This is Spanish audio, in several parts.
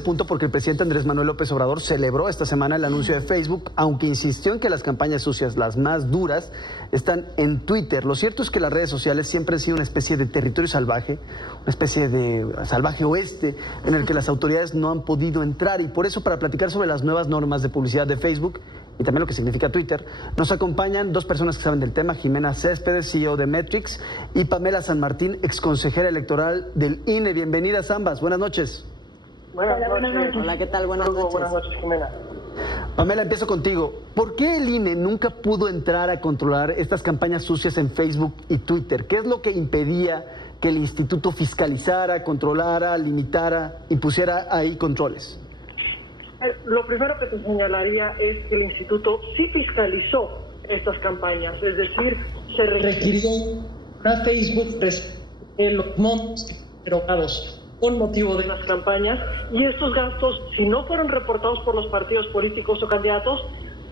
Punto porque el presidente Andrés Manuel López Obrador celebró esta semana el anuncio de Facebook, aunque insistió en que las campañas sucias, las más duras, están en Twitter. Lo cierto es que las redes sociales siempre han sido una especie de territorio salvaje, una especie de salvaje oeste en el que las autoridades no han podido entrar, y por eso, para platicar sobre las nuevas normas de publicidad de Facebook y también lo que significa Twitter, nos acompañan dos personas que saben del tema: Jimena Céspedes, CEO de Metrix, y Pamela San Martín, exconsejera electoral del INE. Bienvenidas ambas, buenas noches. Buenas noches. Hola, ¿qué tal? Buenas noches. Buenas noches, Jimena. Pamela, empiezo contigo. ¿Por qué el INE nunca pudo entrar a controlar estas campañas sucias en Facebook y Twitter? ¿Qué es lo que impedía que el instituto fiscalizara, controlara, limitara, impusiera ahí controles? Lo primero que te señalaría es que el instituto sí fiscalizó estas campañas, es decir, se requirió a Facebook los montos erogados con motivo de las campañas, y estos gastos, si no fueron reportados por los partidos políticos o candidatos,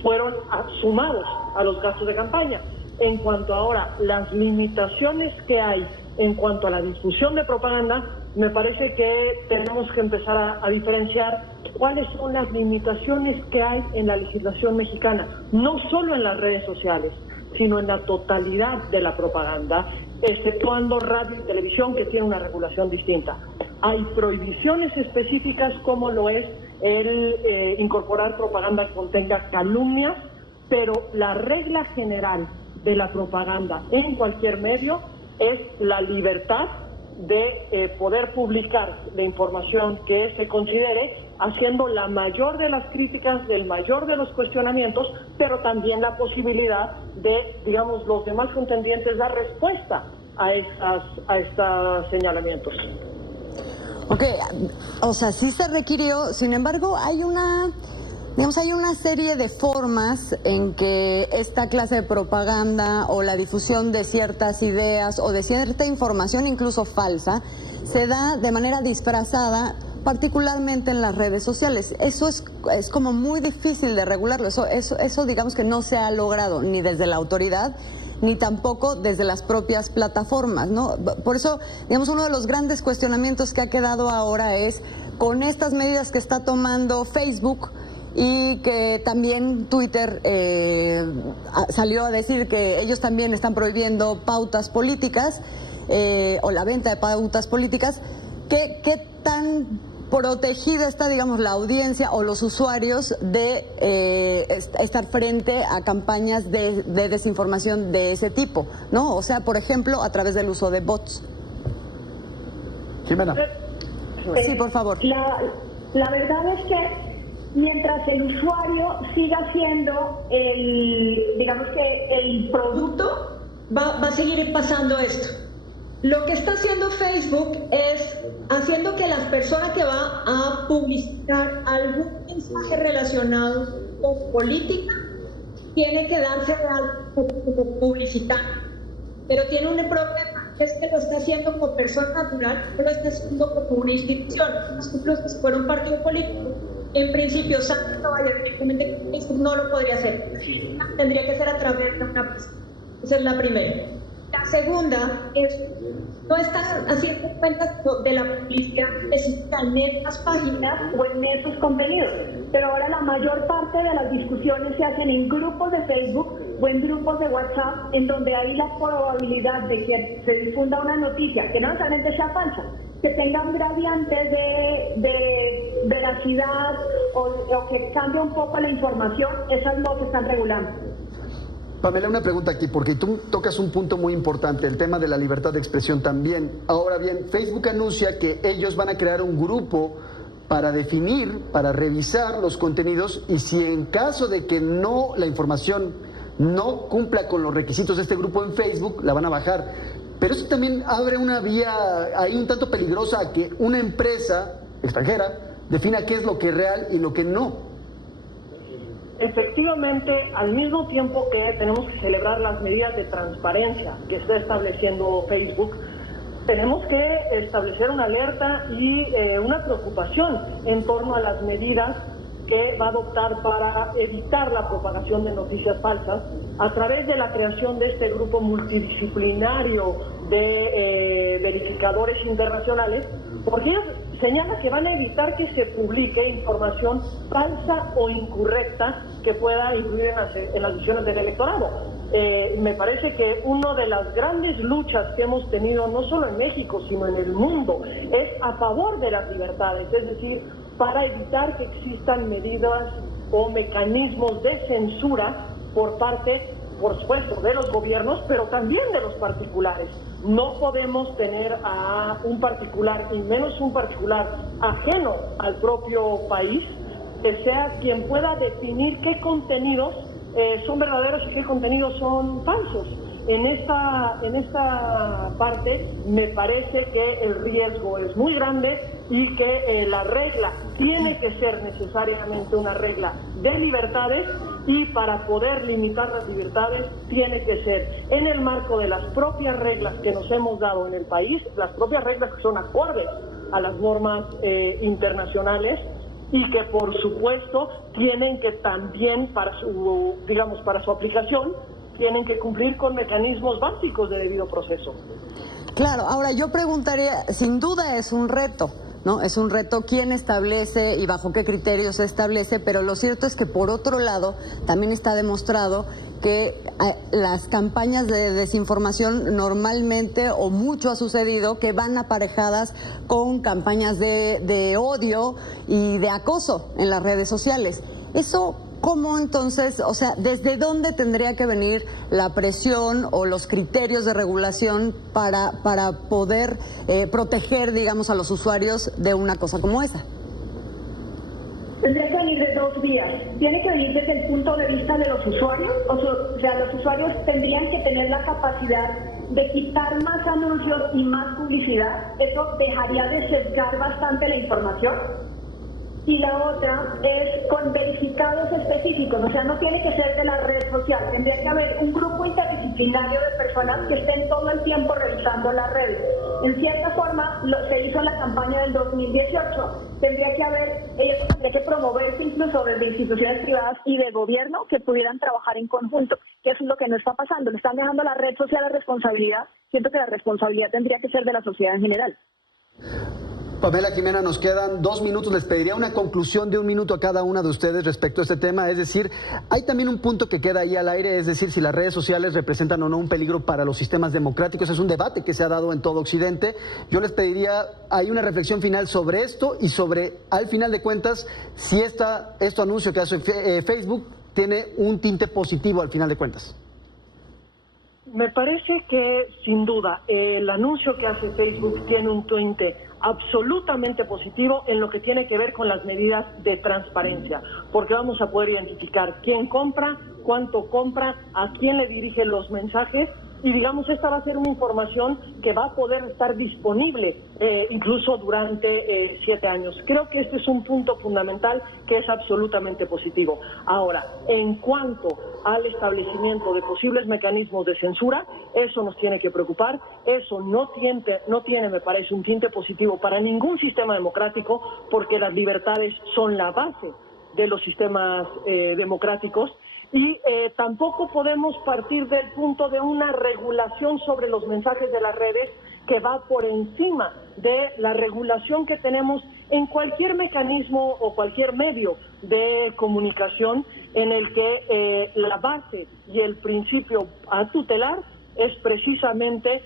fueron sumados a los gastos de campaña. En cuanto ahora las limitaciones que hay en cuanto a la difusión de propaganda, me parece que tenemos que empezar a diferenciar cuáles son las limitaciones que hay en la legislación mexicana, no solo en las redes sociales, sino en la totalidad de la propaganda, exceptuando radio y televisión, que tiene una regulación distinta. Hay prohibiciones específicas, como lo es el incorporar propaganda que contenga calumnias, pero la regla general de la propaganda en cualquier medio es la libertad de poder publicar la información que se considere, haciendo la mayor de las críticas, del mayor de los cuestionamientos, pero también la posibilidad de, digamos, los demás contendientes dar respuesta a estos señalamientos. Ok, o sea, sí se requirió, sin embargo, hay una serie de formas en que esta clase de propaganda o la difusión de ciertas ideas o de cierta información, incluso falsa, se da de manera disfrazada, particularmente en las redes sociales. Eso es como muy difícil de regularlo. Eso digamos que no se ha logrado ni desde la autoridad ni tampoco desde las propias plataformas, ¿no? Por eso, digamos, uno de los grandes cuestionamientos que ha quedado ahora es, con estas medidas que está tomando Facebook y que también Twitter salió a decir que ellos también están prohibiendo pautas políticas o la venta de pautas políticas, ¿qué tan protegida está, digamos, la audiencia o los usuarios de estar frente a campañas de desinformación de ese tipo, ¿no? O sea, por ejemplo, a través del uso de bots. Jimena. Sí, por favor. La verdad es que mientras el usuario siga siendo el producto, va a seguir pasando esto. Lo que está haciendo Facebook es haciendo que las personas que van a publicitar algún mensaje relacionado con política tiene que darse de algo publicitar, pero tiene un problema, es que lo está haciendo como persona natural, no lo está haciendo como una institución. Por ejemplo, si fuera un partido político, en principio Sandra no vaya directamente, Facebook no lo podría hacer, tendría que ser a través de una persona. Esa es la primera. La segunda es, no están haciendo cuenta de la publicidad específica en esas páginas o en esos contenidos, pero ahora la mayor parte de las discusiones se hacen en grupos de Facebook o en grupos de WhatsApp, en donde hay la probabilidad de que se difunda una noticia que no necesariamente sea falsa, que tenga un gradiente de veracidad o que cambie un poco la información. Esas no se están regulando. Pamela, una pregunta aquí, porque tú tocas un punto muy importante, el tema de la libertad de expresión también. Ahora bien, Facebook anuncia que ellos van a crear un grupo para definir, para revisar los contenidos, y si en caso de que la información no cumpla con los requisitos de este grupo en Facebook, la van a bajar. Pero eso también abre una vía ahí un tanto peligrosa a que una empresa extranjera defina qué es lo que es real y lo que no. Efectivamente, al mismo tiempo que tenemos que celebrar las medidas de transparencia que está estableciendo Facebook, tenemos que establecer una alerta y una preocupación en torno a las medidas que va a adoptar para evitar la propagación de noticias falsas a través de la creación de este grupo multidisciplinario de verificadores internacionales, porque ellos señala que van a evitar que se publique información falsa o incorrecta que pueda influir en las decisiones del electorado. Me parece que una de las grandes luchas que hemos tenido, no solo en México, sino en el mundo, es a favor de las libertades, es decir, para evitar que existan medidas o mecanismos de censura por parte, por supuesto, de los gobiernos, pero también de los particulares. No podemos tener a un particular, y menos un particular ajeno al propio país, que sea quien pueda definir qué contenidos son verdaderos y qué contenidos son falsos. En esta parte me parece que el riesgo es muy grande y que la regla tiene que ser necesariamente una regla de libertades, y para poder limitar las libertades tiene que ser en el marco de las propias reglas que nos hemos dado en el país, las propias reglas que son acordes a las normas internacionales, y que por supuesto tienen que también para su aplicación tienen que cumplir con mecanismos básicos de debido proceso. Claro, ahora yo preguntaría, sin duda es un reto, ¿no? Es un reto quién establece y bajo qué criterios se establece, pero lo cierto es que por otro lado también está demostrado que las campañas de desinformación normalmente, o mucho ha sucedido, que van aparejadas con campañas de odio y de acoso en las redes sociales. Eso, ¿cómo entonces, o sea, desde dónde tendría que venir la presión o los criterios de regulación para poder proteger, digamos, a los usuarios de una cosa como esa? Tendría que venir de dos vías. Tiene que venir desde el punto de vista de los usuarios, o sea, los usuarios tendrían que tener la capacidad de quitar más anuncios y más publicidad. Eso dejaría de sesgar bastante la información. Y la otra es con verificados específicos, o sea, no tiene que ser de la red social, tendría que haber un grupo interdisciplinario de personas que estén todo el tiempo revisando las redes. En cierta forma, se hizo en la campaña del 2018, tendría que promoverse incluso desde instituciones privadas y de gobierno que pudieran trabajar en conjunto, que eso es lo que no está pasando, le están dejando a la red social la responsabilidad. Siento que la responsabilidad tendría que ser de la sociedad en general. Pamela, Jimena, nos quedan 2 minutos. Les pediría una conclusión de 1 minuto a cada una de ustedes respecto a este tema. Es decir, hay también un punto que queda ahí al aire, es decir, si las redes sociales representan o no un peligro para los sistemas democráticos. Es un debate que se ha dado en todo Occidente. Yo les pediría, hay una reflexión final sobre esto y sobre, al final de cuentas, si este anuncio que hace Facebook tiene un tinte positivo al final de cuentas. Me parece que, sin duda, el anuncio que hace Facebook tiene un tinte absolutamente positivo en lo que tiene que ver con las medidas de transparencia, porque vamos a poder identificar quién compra, cuánto compra, a quién le dirige los mensajes, y digamos, esta va a ser una información que va a poder estar disponible incluso durante 7 años. Creo que este es un punto fundamental que es absolutamente positivo. Ahora, en cuanto al establecimiento de posibles mecanismos de censura, eso nos tiene que preocupar. Eso no tiene, me parece, un tinte positivo para ningún sistema democrático, porque las libertades son la base de los sistemas democráticos. Y tampoco podemos partir del punto de una regulación sobre los mensajes de las redes que va por encima de la regulación que tenemos en cualquier mecanismo o cualquier medio de comunicación, en el que la base y el principio a tutelar es precisamente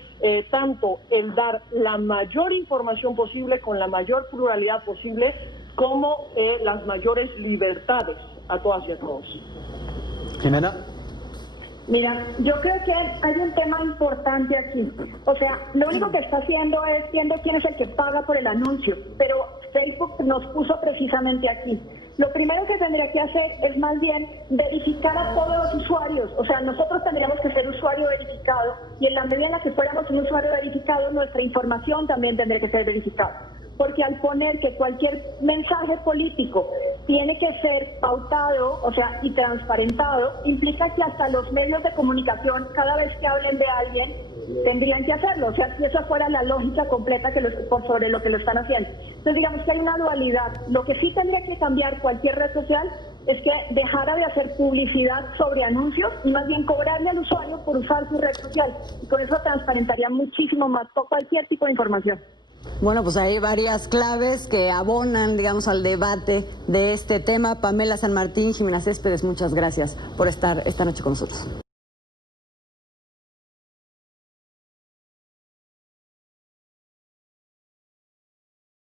tanto el dar la mayor información posible con la mayor pluralidad posible, como las mayores libertades a todas y a todos. Jimena. Mira, yo creo que hay un tema importante aquí. O sea, lo único que está haciendo es viendo quién es el que paga por el anuncio, pero Facebook nos puso precisamente aquí. Lo primero que tendría que hacer es más bien verificar a todos los usuarios. O sea, nosotros tendríamos que ser usuario verificado, y en la medida en la que fuéramos un usuario verificado, nuestra información también tendría que ser verificada. Porque al poner que cualquier mensaje político tiene que ser pautado, o sea, y transparentado, implica que hasta los medios de comunicación, cada vez que hablen de alguien, tendrían que hacerlo. O sea, si esa fuera la lógica completa sobre lo que lo están haciendo. Entonces, digamos que hay una dualidad. Lo que sí tendría que cambiar cualquier red social es que dejara de hacer publicidad sobre anuncios y más bien cobrarle al usuario por usar su red social. Y con eso transparentaría muchísimo más cualquier tipo de información. Bueno, pues hay varias claves que abonan, digamos, al debate de este tema. Pamela San Martín, Jimena Céspedes, muchas gracias por estar esta noche con nosotros.